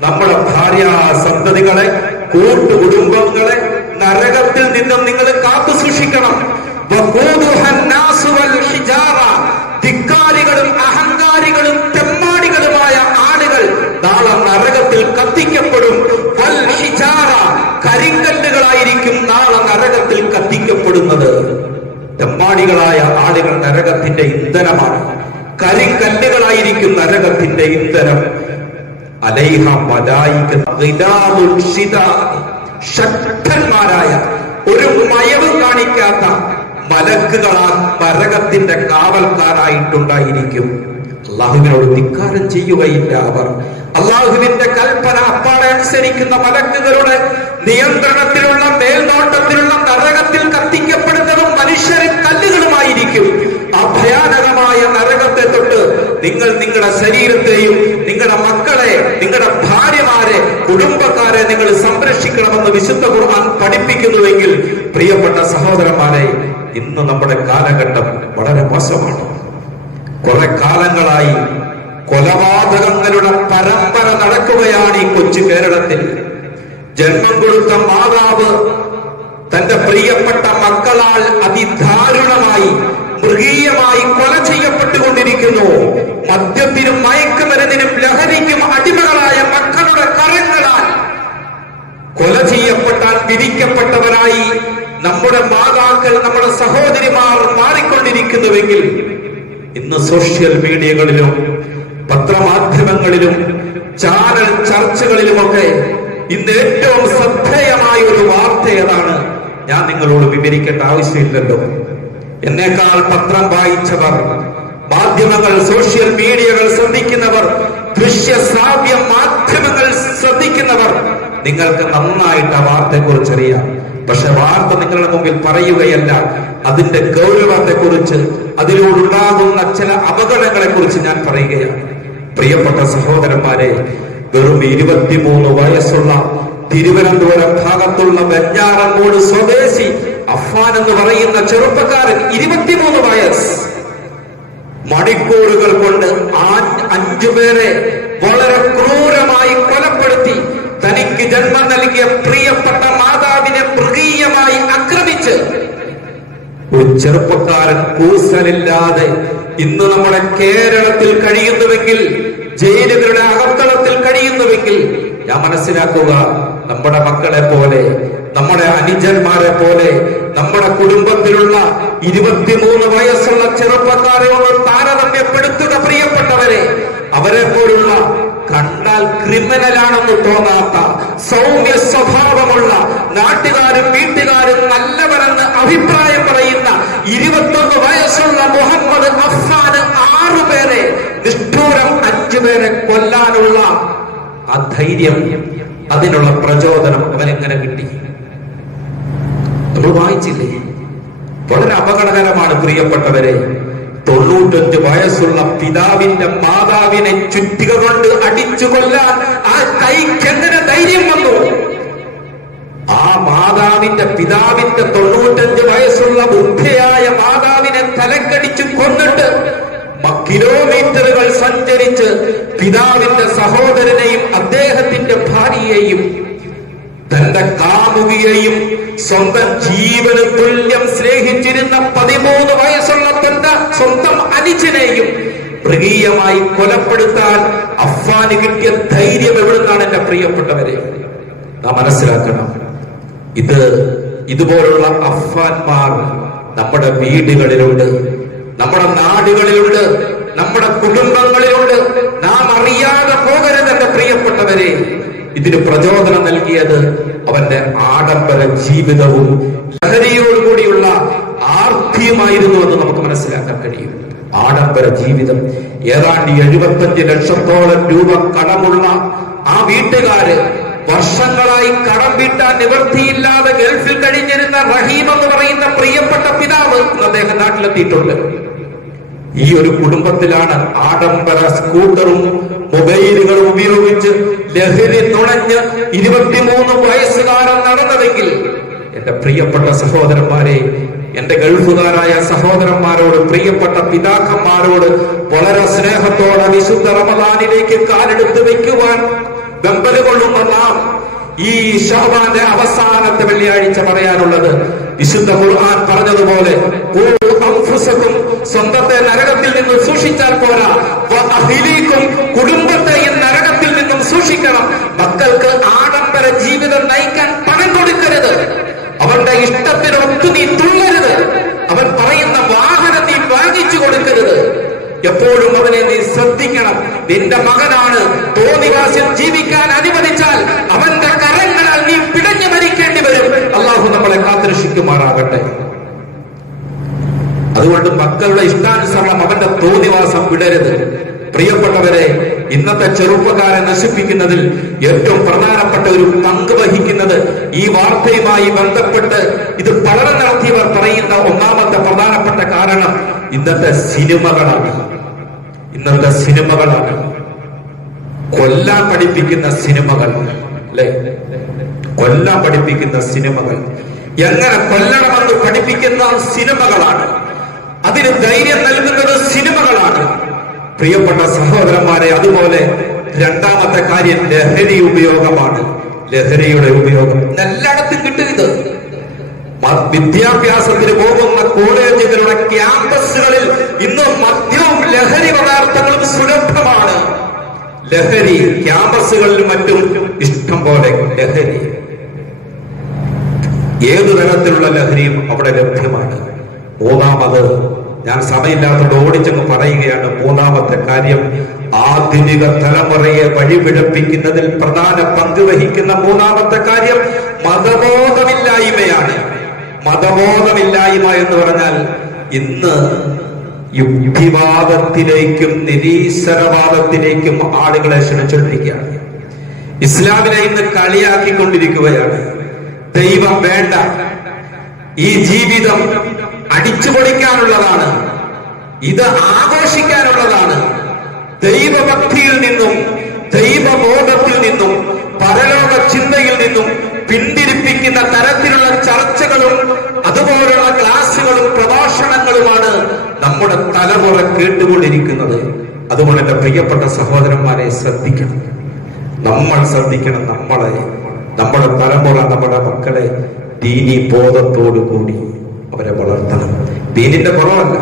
നമ്മുടെ ഭാര്യ സന്തതികളെ, കൂട്ടുകുടുംബങ്ങളെ നരകത്തിൽ നിന്നും നിങ്ങൾ കാത്തു സൂക്ഷിക്കണം. ധിക്കാരികളും അഹങ്കാരികളും തെമ്മാടികളുമായ ആളുകൾ നാളെ നരകത്തിൽ കത്തിക്കപ്പെടും. കരിങ്കല്ലുകളായിരിക്കും നാളെ നരകത്തിൽ കത്തിക്കപ്പെടുന്നത്. തെമ്മാടികളായ ആളുകൾ നരകത്തിന്റെ ഇന്ധനമാണ്. കരിങ്കല്ലുകളായിരിക്കും നരകത്തിന്റെ ഇന്ധനം. അലൈഹ ശക്തന്മാരായ, ഒരു മയവ് കാണിക്കാത്ത മലക്കുകളാ നരകത്തിന്റെ കാവൽക്കാരായിട്ടുണ്ടായിരിക്കും. അള്ളാഹുവിനോട് ധിക്കാരം ചെയ്യുകയില്ല അവർ. അള്ളാഹുവിന്റെ കൽപ്പന അപ്പാടെ അനുസരിക്കുന്ന മലക്കുകളുടെ നിയന്ത്രണത്തിലുള്ള മേൽനോട്ടത്തിലുള്ള നരകത്തിൽ കത്തിക്കപ്പെടുന്നതും മനുഷ്യരും കല്ലുകളുമായിരിക്കും. ആ ഭയാനകമായ നരകത്തെ തൊട്ട് നിങ്ങൾ നിങ്ങളുടെ ശരീരത്തെയും നിങ്ങളുടെ മക്കളെ, നിങ്ങളുടെ ഭാര്യമാരെ, കുടുംബക്കാരെ നിങ്ങൾ സംരക്ഷിക്കണമെന്ന് വിശുദ്ധ ഖുർആൻ പഠിപ്പിക്കുന്നുവെങ്കിൽ പ്രിയപ്പെട്ട സഹോദരന്മാരെ, ഇന്ന് നമ്മുടെ കാലഘട്ടം വളരെ മോശമാണ്. കുറെ കാലങ്ങളായി കൊലപാതകങ്ങളുടെ പരമ്പര നടക്കുകയാണ് ഈ കൊച്ചു കേരളത്തിൽ. ജന്മം കൊടുത്ത മാതാവ് തന്റെ പ്രിയപ്പെട്ട മക്കളാൽ അതിദാരുണമായി മൃഗീയമായി കൊല ചെയ്യപ്പെട്ടുകൊണ്ടിരിക്കുന്നു. മദ്യത്തിനും മയക്കുമരുന്നിനും ലഹരിക്കും അടിമകളായ മക്കളുടെ കരങ്ങളാൽ കൊല ചെയ്യപ്പെട്ടാൽ വിധിക്കപ്പെട്ടവരായി നമ്മുടെ മാതാക്കൾ, നമ്മുടെ സഹോദരിമാർ മാറിക്കൊണ്ടിരിക്കുന്നുവെങ്കിൽ ഇന്ന് സോഷ്യൽ മീഡിയകളിലും പത്രമാധ്യമങ്ങളിലും ചാനൽ ചർച്ചകളിലുമൊക്കെ ഇന്ന് ഏറ്റവും ശ്രദ്ധേയമായ ഒരു വാർത്ത ഏതാണ്? ഞാൻ നിങ്ങളോട് വിവരിക്കേണ്ട ആവശ്യമില്ലല്ലോ. എന്നേക്കാൾ പത്രം വായിച്ചവർ, മാധ്യമങ്ങൾ, സോഷ്യൽ മീഡിയകൾ ശ്രദ്ധിക്കുന്നവർ, ദൃശ്യ ശ്രാവ്യ മാധ്യമങ്ങൾ ശ്രദ്ധിക്കുന്നവർ, നിങ്ങൾക്ക് നന്നായിട്ട് ആ വാർത്തയെക്കുറിച്ച് അറിയാം. പക്ഷെ വാർത്ത നിങ്ങളുടെ മുമ്പിൽ പറയുകയല്ല, അതിന്റെ ഗൗരവത്തെക്കുറിച്ച്, അതിലൂടുണ്ടാകുന്ന ചില അപകടങ്ങളെ കുറിച്ച് ഞാൻ പറയുകയാണ്. പ്രിയപ്പെട്ട സഹോദരന്മാരെ, വെറും 23 വയസ്സുള്ള തിരുവനന്തപുരം ഭാഗത്തുള്ള വെഞ്ഞാറമൂട് സ്വദേശി അഫ്ഫാൻ എന്ന് പറയുന്ന ചെറുപ്പക്കാരൻ, 23 വയസ്സ്, മണിക്കൂറുകൾ കൊണ്ട് 5 പേരെ വളരെ ക്രൂരമായി കൊലപ്പെടുത്തി തനിക്ക് ജന്മം നൽകിയ പ്രിയപ്പെട്ട മാതാവിനെ മൃഗീയമായി ആക്രമിച്ച് ഒരു ചെറുപ്പക്കാരൻ കൂസലില്ലാതെ ഇന്ന് നമ്മുടെ കേരളത്തിൽ കഴിയുന്നുവെങ്കിൽ, ജയിലുകളുടെ അകത്തളത്തിൽ കഴിയുന്നുവെങ്കിൽ, ഞാൻ മനസ്സിലാക്കുക, നമ്മുടെ മക്കളെ പോലെ, നമ്മുടെ അനുജന്മാരെ പോലെ, നമ്മുടെ കുടുംബത്തിലുള്ള 23 വയസ്സുള്ള ചെറുപ്പക്കാരെ ഒന്ന് താരതമ്യപ്പെടുത്തുക പ്രിയപ്പെട്ടവരെ. അവരെ പോലുള്ള കണ്ടാൽ ക്രിമിനലാണെന്ന് തോന്നാത്ത, സൗമ്യ സ്വഭാവമുള്ള, നാട്ടുകാരും വീട്ടുകാരും നല്ലവരെന്ന് അഭിപ്രായം പറയുന്ന 21 വയസ്സുള്ള മുഹമ്മദ് അഫ്ഫാന് 6 പേരെ നിഷ്ഠൂരം 5 പേരെ കൊല്ലാനുള്ള ആ ധൈര്യം, അതിനുള്ള പ്രചോദനം അവനെങ്ങനെ കിട്ടി? നമ്മൾ വായിച്ചില്ലേ? വളരെ അപകടകരമാണ് പ്രിയപ്പെട്ടവരെ. 95 വയസ്സുള്ള പിതാവിന്റെ മാതാവിനെ ചുറ്റിക കൊണ്ട് അടിച്ചു കൊല്ലാൻ ആ കൈക്ക് എങ്ങനെ ധൈര്യം വന്നു? ആ മാതാവിന്റെ, പിതാവിന്റെ 95 വയസ്സുള്ള വൃദ്ധയായ മാതാവിനെ തലക്കടിച്ചു കൊന്നിട്ട് കിലോമീറ്ററുകൾ സഞ്ചരിച്ച് പിതാവിന്റെ സഹോദരനെയും അദ്ദേഹത്തിന്റെ ഭാര്യയെയും തന്റെ കാമുകിയെയും സ്വന്തം ജീവന് തുല്യം സ്നേഹിച്ചിരുന്ന 13 വയസ്സുള്ള തന്റെ സ്വന്തം അനുജനെയും മൃഗീയമായി കൊലപ്പെടുത്താൻ അഫ്ഫാന് കിട്ടിയ ധൈര്യം എവിടുന്നാണ് എന്റെ പ്രിയപ്പെട്ടവരെ? നാം മനസ്സിലാക്കണം, ഇതുപോലുള്ള അഫ്ഫാന്മാർ നമ്മുടെ വീടുകളിലുണ്ട്, നമ്മുടെ നാടുകളിലുണ്ട്, നമ്മുടെ കുടുംബങ്ങളിലുണ്ട്. നാം അറിയാതെ പോകരുത് എന്റെ പ്രിയപ്പെട്ടവരെ. ഇതിന് പ്രചോദനം നൽകിയത് അവന്റെ ആഡംബര ജീവിതവും ലഹരിയോടുകൂടിയുള്ള ആർത്തിയുമായിരുന്നു എന്ന് നമുക്ക് മനസ്സിലാക്കാൻ കഴിയും. ആഡംബര ജീവിതം, ഏതാണ്ട് 75 ലക്ഷത്തോളം രൂപ കടമുള്ള ആ വീട്ടുകാര്, വർഷങ്ങളായി കടം വീട്ടാൻ നിവൃത്തിയില്ലാതെ ഗൾഫിൽ കഴിഞ്ഞിരുന്ന റഹീം എന്ന് പറയുന്ന പ്രിയപ്പെട്ട പിതാവ് അദ്ദേഹം നാട്ടിലെത്തിയിട്ടുണ്ട്. ഈ ഒരു കുടുംബത്തിലാണ് ആഡംബര സ്കൂട്ടറും മൊബൈലുകളും ഉപയോഗിച്ച് ലഹരി നുണഞ്ഞ് 23 വയസ്സുകാരൻ നടന്നതെങ്കിൽ എന്റെ പ്രിയപ്പെട്ട സഹോദരന്മാരെ, എന്റെ ഗൾഫുകാരായ സഹോദരന്മാരോട്, പ്രിയപ്പെട്ട പിതാക്കന്മാരോട് വളരെ സ്നേഹത്തോടെ വിശുദ്ധ റമദാനിലേക്ക് കാലെടുത്ത് വെക്കുവാൻ വെമ്പല് കൊള്ളുന്ന നാം ഈ ശഅബാന്റെ അവസാനത്തെ വെള്ളിയാഴ്ച പറയാനുള്ളത്, വിശുദ്ധ ഖുർആൻ പറഞ്ഞതുപോലെ സ്വന്തത്തെ നരകത്തിൽ നിന്നും സൂക്ഷിച്ചാൽ പോരാ, കുടുംബത്തെയും നരകത്തിൽ നിന്നും സൂക്ഷിക്കണം. മക്കൾക്ക് ആഡംബര ജീവിതം നയിക്കാൻ പണം കൊടുക്കരുത്. അവന്റെ ഇഷ്ടത്തിനൊത്തു നീ തുള്ളരുത്. അവൻ പറയുന്ന വാഹനം നീ വാങ്ങിച്ചു കൊടുക്കരുത്. എപ്പോഴും അവനെ നീ ശ്രദ്ധിക്കണം. നിന്റെ മകനാണ്, തോന്നിവാസിൽ ജീവിക്കാൻ അനുവദിച്ചാൽ അവന്റെ കരങ്ങളാൽ നീ പിടഞ്ഞു മരിക്കേണ്ടി വരും. അള്ളാഹു നമ്മളെ കാത്തുരക്ഷിക്കുമാറാകട്ടെ. അതുകൊണ്ട് മക്കളുടെ ഇഷ്ടാനുസരണം അവന്റെ തോന്നിവാസം വിടരുത്. പ്രിയപ്പെട്ടവരെ, ഇന്നത്തെ ചെറുപ്പക്കാരെ നശിപ്പിക്കുന്നതിൽ ഏറ്റവും പ്രധാനപ്പെട്ട ഒരു പങ്ക് വഹിക്കുന്നത് ഈ വാർത്തയുമായി ബന്ധപ്പെട്ട് ഇത് പഠനം നടത്തിയവർ പറയുന്ന ഒന്നാമത്തെ പ്രധാനപ്പെട്ട കാരണം ഇന്നത്തെ സിനിമകളാണ്. കൊല്ലാൻ പഠിപ്പിക്കുന്ന സിനിമകൾ. അല്ലെ? കൊല്ലാൻ പഠിപ്പിക്കുന്ന സിനിമകൾ, എങ്ങനെ കൊല്ലണമെന്ന് പഠിപ്പിക്കുന്ന സിനിമകളാണ്, അതിന് ധൈര്യം നൽകുന്നത് സിനിമകളാണ്. പ്രിയപ്പെട്ട സഹോദരന്മാരെ, അതുപോലെ രണ്ടാമത്തെ കാര്യം ലഹരി ഉപയോഗമാണ്. ലഹരിയുടെ ഉപയോഗം എല്ലായിടത്തും കിട്ടും. ഇത് വിദ്യാഭ്യാസത്തിന് പോകുന്ന കോളേജുകളുടെ ക്യാമ്പസുകളിൽ ഇന്ന് മദ്യവും ലഹരി പദാർത്ഥങ്ങളും സുലഭമാണ്. ലഹരി ക്യാമ്പസുകളിലും മറ്റും ഇഷ്ടം പോലെ ലഹരി, ഏതു തരത്തിലുള്ള ലഹരിയും അവിടെ ലഭ്യമാണ്. മൂന്നാമത്, ഞാൻ സമയമില്ലാത്തത് ഓടിച്ചങ്ങ് പറയുകയാണ്, മൂന്നാമത്തെ കാര്യം ആധുനിക തലമുറയെ വഴിപിഴപ്പിക്കുന്നതിൽ പ്രധാന പങ്ക് വഹിക്കുന്ന മൂന്നാമത്തെ കാര്യം മതബോധമില്ലായ്മയാണ്. മതബോധമില്ലായ്മ എന്ന് പറഞ്ഞാൽ ഇന്ന് യുക്തിവാദത്തിലേക്കും നിരീശ്വരവാദത്തിലേക്കും ആളുകളെ ക്ഷണിച്ചുകൊണ്ടിരിക്കുകയാണ്. ഇസ്ലാമിനെ ഇന്ന് കളിയാക്കിക്കൊണ്ടിരിക്കുകയാണ്. ദൈവം വേണ്ട, ഈ ജീവിതം അടിച്ചുപൊളിക്കാനുള്ളതാണ്, ഇത് ആഘോഷിക്കാനുള്ളതാണ്. ദൈവഭക്തിയിൽ നിന്നും ദൈവബോധത്തിൽ നിന്നും പരലോക ചിന്തയിൽ നിന്നും പിന്തിരിപ്പിക്കുന്ന തരത്തിലുള്ള ചർച്ചകളും അതുപോലുള്ള ക്ലാസുകളും പ്രഭാഷണങ്ങളുമാണ് നമ്മുടെ തലമുറ കേട്ടുകൊണ്ടിരിക്കുന്നത്. അതുകൊണ്ട് എന്റെ പ്രിയപ്പെട്ട സഹോദരന്മാരെ, ശ്രദ്ധിക്കണം, നമ്മൾ ശ്രദ്ധിക്കണം. നമ്മുടെ തലമുറ, നമ്മുടെ മക്കളെ ദീനി ബോധത്തോടു കൂടി അവരെ വളർത്തണം. ദീനിന്റെ കുറവല്ല,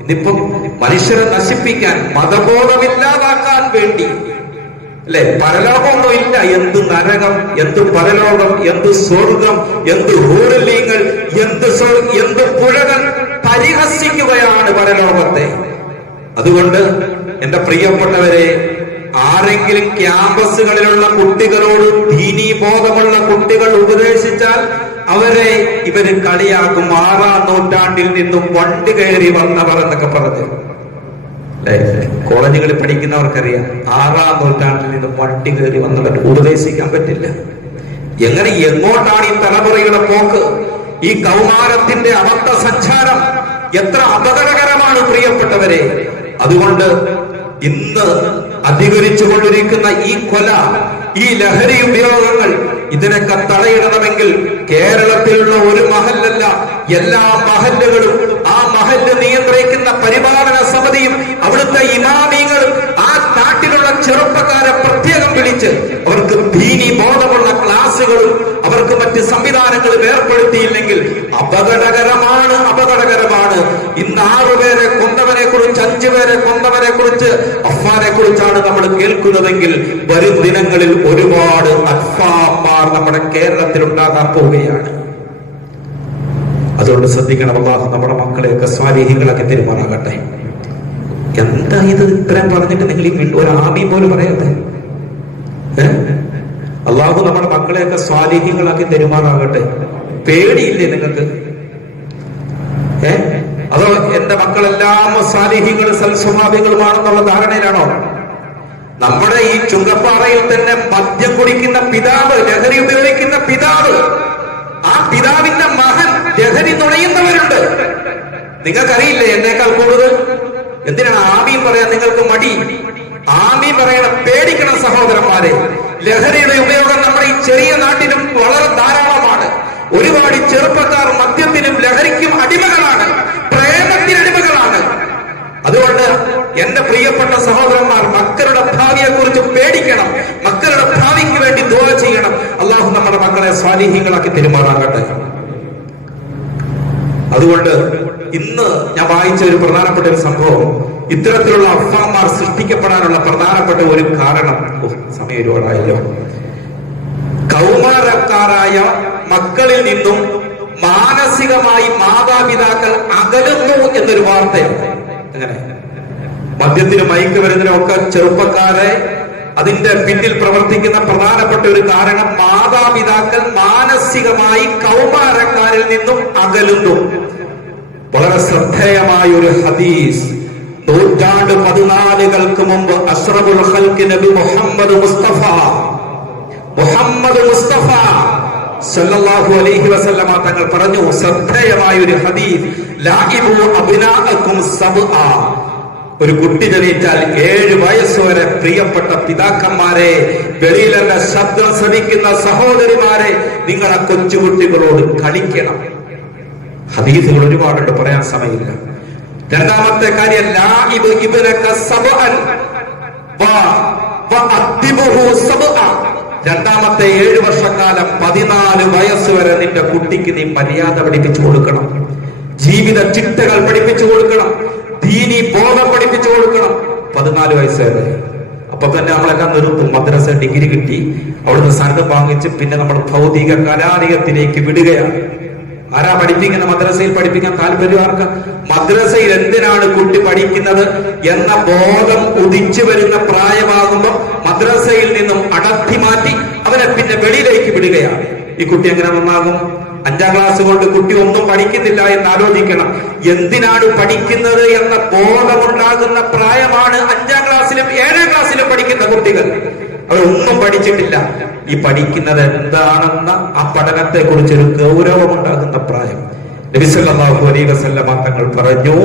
ഇന്നിപ്പം മനുഷ്യരെ നശിപ്പിക്കാൻ, മതബോധമില്ലാതാക്കാൻ വേണ്ടി, അല്ലെ? പരലോകമൊന്നും ഇല്ല. എന്ത് നരകം, എന്ത് പരലോകം, എന്ത് സ്വർഗം, എന്ത് ഹൂറല്യങ്ങൾ, എന്ത് പുഴകൾ പരിഹസിക്കുകയാണ് പരലോകത്തെ. അതുകൊണ്ട് എന്റെ പ്രിയപ്പെട്ടവരെ, ആരെങ്കിലും ക്യാമ്പസുകളിലുള്ള കുട്ടികളോട് ദീനീ ബോധമുള്ള കുട്ടികൾ ഉപദേശിച്ചാൽ അവരെ ഇവര് കളിയാക്കും. 6-ാം നൂറ്റാണ്ടിൽ നിന്നും വണ്ടി കയറി വന്നവർ എന്നൊക്കെ പറഞ്ഞു, കോളേജുകളിൽ പഠിക്കുന്നവർക്കറിയാം. 6-ാം നൂറ്റാണ്ടിൽ നിന്നും വണ്ടി കയറി വന്നവർ ഉപദേശിക്കാൻ പറ്റില്ല. എങ്ങോട്ടാണ് ഈ തലമുറയുടെ പോക്ക്? ഈ കൗമാരത്തിന്റെ അബദ്ധ സഞ്ചാരം എത്ര അപകടകരമാണ് പ്രിയപ്പെട്ടവരെ. അതുകൊണ്ട് ഇന്ന് അധികരിച്ചു കൊണ്ടിരിക്കുന്ന ഈ കൊല, ഈ ലഹരി ഉപയോഗങ്ങൾ, ഇതിനൊക്കെ തടയിടണമെങ്കിൽ കേരളത്തിലുള്ള ഒരു മഹല്ലല്ല, എല്ലാ മഹല്ലുകളും, ആ മഹല്ല് നിയന്ത്രിക്കുന്ന പരിപാലന സമിതിയും അവിടുത്തെ ഇമാമിങ്ങളും ആ നാട്ടിലുള്ള ചെറുപ്പക്കാരെ പ്രത്യേകം വിളിച്ച് അവർക്ക് ദീനി ബോധമുള്ള ക്ലാസുകളും അവർക്ക് മറ്റ് സംവിധാനങ്ങളും ഏർപ്പെടുത്തിയില്ലെങ്കിൽ അപകടകരമാണ്. ഇന്ന് 6 പേരെ കൊന്നവനെ കുറിച്ച്, 5 പേരെ കൊന്നവനെ കുറിച്ച്, അഫ്വാനെ കുറിച്ചാണ് നമ്മൾ കേൾക്കുന്നതെങ്കിൽ വരും ദിനങ്ങളിൽ ഒരുപാട് അഫ്വാമാർ നമ്മുടെ കേരളത്തിൽ ഉണ്ടാകാൻ പോവുകയാണ്. അതുകൊണ്ട് ശ്രദ്ധിക്കണം. അല്ലാഹു നമ്മുടെ മക്കളെയൊക്കെ സ്വാലിഹീങ്ങളാക്കി പെരുമാറാകട്ടെ. എന്താ ഇത് ഇത്രയും പറഞ്ഞിട്ട് നിങ്ങൾ ഈ ഒരു ആമീൻ പോലും പറയാതെ? അല്ലാഹു നമ്മുടെ മക്കളെയൊക്കെ സ്വാലിഹീങ്ങളാക്കി പെരുമാറാകട്ടെ. പേടിയില്ലേ നിങ്ങൾക്ക്? അതോ എന്റെ മക്കളെല്ലാം സ്വാലിഹീങ്ങളും സൽസ്വഭാവികളുമാണെന്നുള്ള ധാരണയിലാണോ? നമ്മുടെ ഈ ചുങ്കപ്പാറയിൽ തന്നെ മദ്യം കുടിക്കുന്ന പിതാവ്, ലഹരി ഉപയോഗിക്കുന്ന പിതാവ്, ആ പിതാവിന്റെ മകൻ ലഹരി നുണയുന്നവരുണ്ട്. നിങ്ങൾക്കറിയില്ലേ എന്നേക്കാൾ കൂടുതൽ? എന്തിനാണ് ആമീൻ പറയാൻ നിങ്ങൾക്ക് മടി? ആമീൻ പറയണം. പേടിക്കണം സഹോദരന്മാരെ. ലഹരിയുടെ ഉപയോഗം നമ്മുടെ ഈ ചെറിയ നാട്ടിലും വളരെ ധാരാളമാണ്. ഒരുപാട് ചെറുപ്പക്കാർ മദ്യത്തിനും ലഹരിക്കും അടിമകളാണ്, പ്രേമത്തിന് അടിമകളാണ്. അതുകൊണ്ട് എന്റെ പ്രിയപ്പെട്ട സഹോദരന്മാർ, മക്കളുടെ ഭാവിയെ കുറിച്ച് പേടിക്കണം. മക്കളുടെ ഭാവിക്ക് വേണ്ടി ദുആ ചെയ്യണം. അല്ലാഹു നമ്മുടെ മക്കളെ സ്വാലിഹീങ്ങളാക്കി പെരുമാറാകട്ടെ. അതുകൊണ്ട് ഇന്ന് ഞാൻ വായിച്ച ഒരു പ്രധാനപ്പെട്ട ഒരു സംഭവം, ഇത്തരത്തിലുള്ള അഫ്വാമാർ സൃഷ്ടിക്കപ്പെടാനുള്ള പ്രധാനപ്പെട്ട ഒരു കാരണം, സമയം ഒരുപാടായല്ലോ, കൗമാരക്കാരായ മക്കളിൽ നിന്നും മാനസികമായി മാതാപിതാക്കൾ അകലുന്നു എന്നൊരു വാർത്തയാണ്. അങ്ങനെ മദ്യത്തിനും മയക്കുമരുന്നിനും ഒക്കെ ചെറുപ്പക്കാരെ അതിന്റെ പിന്നിൽ പ്രവർത്തിക്കുന്ന പ്രധാനപ്പെട്ട ഒരു കാരണം, മാതാപിതാക്കൾ മാനസികമായി കൗമാരക്കാരിൽ നിന്നും അകലുന്നു. വളരെ ശ്രദ്ധേയമായ ഒരു ഹദീസ്, നൂറ്റാണ്ട് 14കൾക്ക് മുമ്പ് അഷ്റഫുൽ ഖൽഖ് നബി മുഹമ്മദ് മുസ്തഫ സല്ലല്ലാഹു അലൈഹി വസല്ലമ തങ്ങൾ പറഞ്ഞു, ശ്രദ്ധേയമായ ഒരു ഹദീസ്, ലാഇബു അബ്നാഅകും സബ്ആ, ഒരു കുട്ടി ജനിച്ചാൽ 7 വയസ്സുവരെ പ്രിയപ്പെട്ട പിതാക്കന്മാരെ, വെളിയിൽ എന്റെ ശബ്ദം ശ്രമിക്കുന്ന സഹോദരിമാരെ, നിങ്ങളെ കൊച്ചുകുട്ടികളോട് കളിക്കണം. ഹദീസുകൾ ഒരുപാടുണ്ട്, പറയാൻ സമയമില്ല. രണ്ടാമത്തെ കാര്യം, രണ്ടാമത്തെ 7 വർഷക്കാലം 14 വയസ്സുവരെ നിന്റെ കുട്ടിക്ക് നീ മര്യാദ പഠിപ്പിച്ചു കൊടുക്കണം, ജീവിത ചിട്ടകൾ പഠിപ്പിച്ചു കൊടുക്കണം, ദീനി ബോധം പഠിപ്പിച്ചു കൊടുക്കണം. 14 വയസ്സ് വരെ. അപ്പൊ തന്നെ നമ്മളെല്ലാം നിർത്തും. മദ്രസ ഡിഗ്രി കിട്ടി, അവിടുന്ന് സർഗം വാങ്ങിച്ച് പിന്നെ നമ്മൾ ഭൗതിക കലാലയത്തിലേക്ക് വിടുകയാണ്. ആരാ പഠിപ്പിക്കുന്ന? മദ്രസയിൽ പഠിപ്പിക്കാൻ താല്പര്യം ആർക്കാ? മദ്രസയിൽ എന്തിനാണ് കുട്ടി പഠിക്കുന്നത് എന്ന ബോധം ഉദിച്ചു വരുന്ന പ്രായമാകുമ്പോൾ മദ്രസയിൽ നിന്നും അടർത്തി മാറ്റി അവനെ പിന്നെ വെളിയിലേക്ക് വിടുകയാണ്. ഈ കുട്ടി എങ്ങനെ നന്നാകും? 5ാം ക്ലാസ് കൊണ്ട് കുട്ടി ഒന്നും പഠിക്കുന്നില്ല എന്ന് ആലോചിക്കണം. എന്തിനാണ് പഠിക്കുന്നത് എന്ന ബോധമുണ്ടാകുന്ന പ്രായമാണ് 5ാം ക്ലാസ്സിലും 7ാം ക്ലാസ്സിലും പഠിക്കുന്ന കുട്ടികൾ. അവരൊന്നും പഠിച്ചിട്ടില്ല. ഈ പഠിക്കുന്നത് എന്താണെന്ന ആ പഠനത്തെ കുറിച്ചൊരു ഗൗരവമുണ്ടാകുന്ന പ്രായം. നബി സല്ലല്ലാഹു അലൈഹി വസല്ലമ തങ്ങൾ പറഞ്ഞു,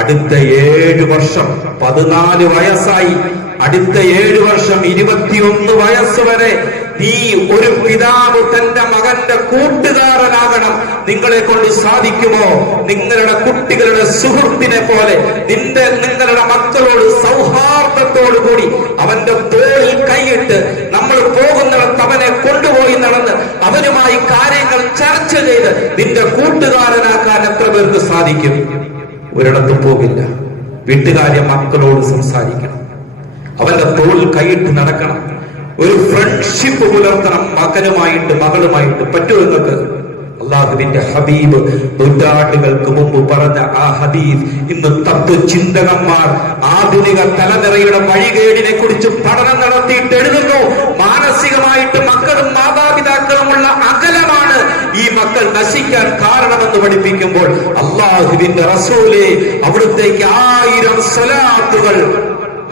അടുത്ത 7 വർഷം 14 വയസ്സായി, അടുത്ത 7 വർഷം 21 വയസ്സ് വരെ നീ ഒരു പിതാവ് തന്റെ മകന്റെ കൂട്ടുകാരനാകണം. നിങ്ങളെ കൊണ്ട് സാധിക്കുമോ? നിങ്ങളുടെ കുട്ടികളുടെ സുഹൃത്തിനെ പോലെ നിങ്ങളുടെ മക്കളോട് സൗഹാർദ്ദത്തോടു കൂടി അവന്റെ തോളിൽ കൈയിട്ട് നമ്മൾ പോകുന്നിടത്ത് അവനെ കൊണ്ടുപോയി നടന്ന് അവനുമായി കാര്യങ്ങൾ ചർച്ച ചെയ്ത് നിന്റെ കൂട്ടുകാരനാക്കാൻ എത്ര പേർക്ക് സാധിക്കും? ഒരിടത്തും പോകില്ല. വീട്ടുകാരെ മക്കളോട് സംസാരിക്കണം, അവന്റെ തോളിൽ കൈയിട്ട് നടക്കണം, ഒരു ഫ്രണ്ട്ഷിപ്പ് പുലർത്തണം മകനുമായിട്ട് മകളുമായിട്ട്. പറ്റുമോ നിങ്ങൾക്ക്? അള്ളാഹുവിന്റെ ഹബീബ് നൂറ്റാണ്ടുകൾക്ക് മുമ്പ് പറഞ്ഞ ആ ഹദീസ് ഇന്ന് തത്വചിന്തകന്മാർ ആധുനിക തലമുറയുടെ വഴികേടിനെ കുറിച്ച് പഠനം നടത്തിയിട്ട് എഴുതുന്നു. മാനസികമായിട്ട് മക്കളും മാതാപിതാക്കളുമുള്ള അകലമാണ് ഈ മക്കൾ നശിക്കാൻ കാരണമെന്ന് പഠിപ്പിക്കുമ്പോൾ അള്ളാഹുവിന്റെ റസൂലേ, അവിടുത്തേക്ക് 1000 സ്വലാത്തുകൾ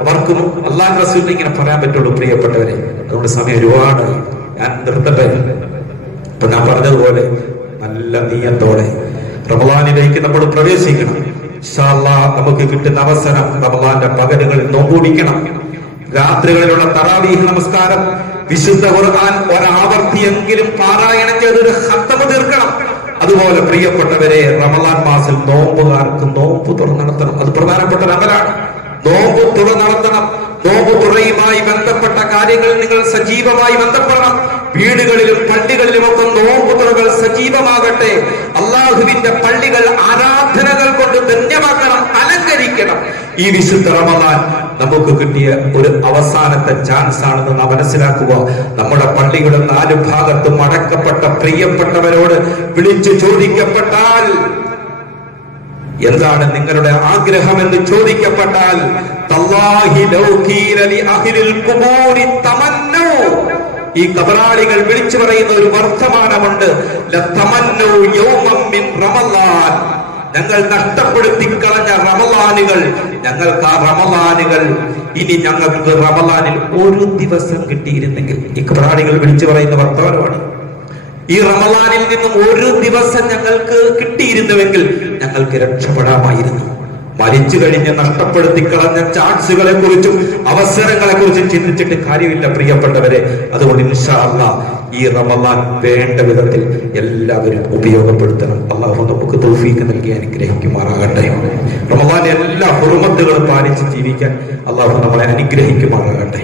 അവർക്കും അള്ളാഹു റസൂലിനെ ഇങ്ങനെ പറയാൻ പറ്റുള്ളൂ. പ്രിയപ്പെട്ടവരെ, അതുകൊണ്ട് സമയം ഒരുപാട്, ഞാൻ നിർത്തട്ടെ. ഇപ്പൊ ഞാൻ പറഞ്ഞതുപോലെ നല്ല നീയത്തോടെ റമളാനിലേക്ക് നമ്മൾ പ്രവേശിക്കണം. ഇൻഷാ അല്ലാഹ് നമുക്ക് കിട്ടുന്ന അവസരം റമളാന്റെ പകലുകളിൽ നോമ്പുടിക്കണം. രാത്രികളിലുള്ള തറാവീഹ് നമസ്കാരം, വിശുദ്ധ ഖുർആൻ ഒരാവർത്തിയെങ്കിലും പാരായണം ചെയ്തൊരു ഖത്മ തീർക്കണം. അതുപോലെ പ്രിയപ്പെട്ടവരെ, റമളാൻ മാസം നോമ്പുകാർക്ക് നോമ്പ് തുറ നടത്തണം. അത് പ്രധാനപ്പെട്ട ഒരു അമലാണ്. നോമ്പ് തുറ നടത്തണം. നോമ്പ് തുറയുമായി ബന്ധപ്പെട്ട കാര്യങ്ങളിൽ നിങ്ങൾ സജീവമായി ബന്ധപ്പെടണം. വീടുകളിലും പള്ളികളിലുമൊക്കെ നോമ്പ് തുറകൾ സജീവമാകട്ടെ. അള്ളാഹുവിന്റെ പള്ളികൾ ആരാധനകൾ കൊണ്ട് ധന്യമാക്കണം, അലങ്കരിക്കണം. ഈ വിശുദ്ധ റമളാൻ നമുക്ക് കിട്ടിയ ഒരു അവസാനത്തെ ചാൻസ് ആണെന്ന് നാം മനസ്സിലാക്കുക. നമ്മുടെ പള്ളിയുടെ 4 ഭാഗത്തും അടക്കപ്പെട്ട പ്രിയപ്പെട്ടവരോട് വിളിച്ചു ചോദിക്കപ്പെട്ടാൽ, എന്താണ് നിങ്ങളുടെ ആഗ്രഹം എന്ന് ചോദിക്കപ്പെട്ടാൽ, ഈ ഖബറാളികൾ വിളിച്ചു പറയുന്ന ഒരു വർത്തമാനമുണ്ട്. ഞങ്ങൾ നഷ്ടപ്പെടുത്തി കളഞ്ഞ റമളാനുകൾ, ഞങ്ങൾക്ക് ആ റമളാനുകൾ ഇനി ഞങ്ങൾക്ക് റമളാനിൽ ഒരു ദിവസം കിട്ടിയിരുന്നെങ്കിൽ. ഈ ഖബറാളികൾ വിളിച്ചു പറയുന്ന വർത്തമാനമാണ്. ഈ റമളാനിൽ നിന്നും ഒരു ദിവസം ഞങ്ങൾക്ക് കിട്ടിയിരുന്നുവെങ്കിൽ ഞങ്ങൾക്ക് രക്ഷപ്പെടാമായിരുന്നു. മരിച്ചു കഴിഞ്ഞ് നഷ്ടപ്പെടുത്തി കളഞ്ഞ ചാൻസുകളെ കുറിച്ചും അവസരങ്ങളെ കുറിച്ചും ചിന്തിച്ചിട്ട് കാര്യമില്ല പ്രിയപ്പെട്ടവരെ. അതുകൊണ്ട് ഇൻഷാ അല്ലാഹ് ഈ റമളാൻ വേണ്ട വിധത്തിൽ എല്ലാവരും ഉപയോഗപ്പെടുത്തണം. അള്ളാഹു നമുക്ക് തൗഫീഖ് നൽകി അനുഗ്രഹിക്കുമാറാകട്ടെ. റമളാൻ എല്ലാ ഹുർമത്തുകളും പാലിച്ച് ജീവിക്കാൻ അള്ളാഹു നമ്മളെ അനുഗ്രഹിക്കുമാറാകട്ടെ.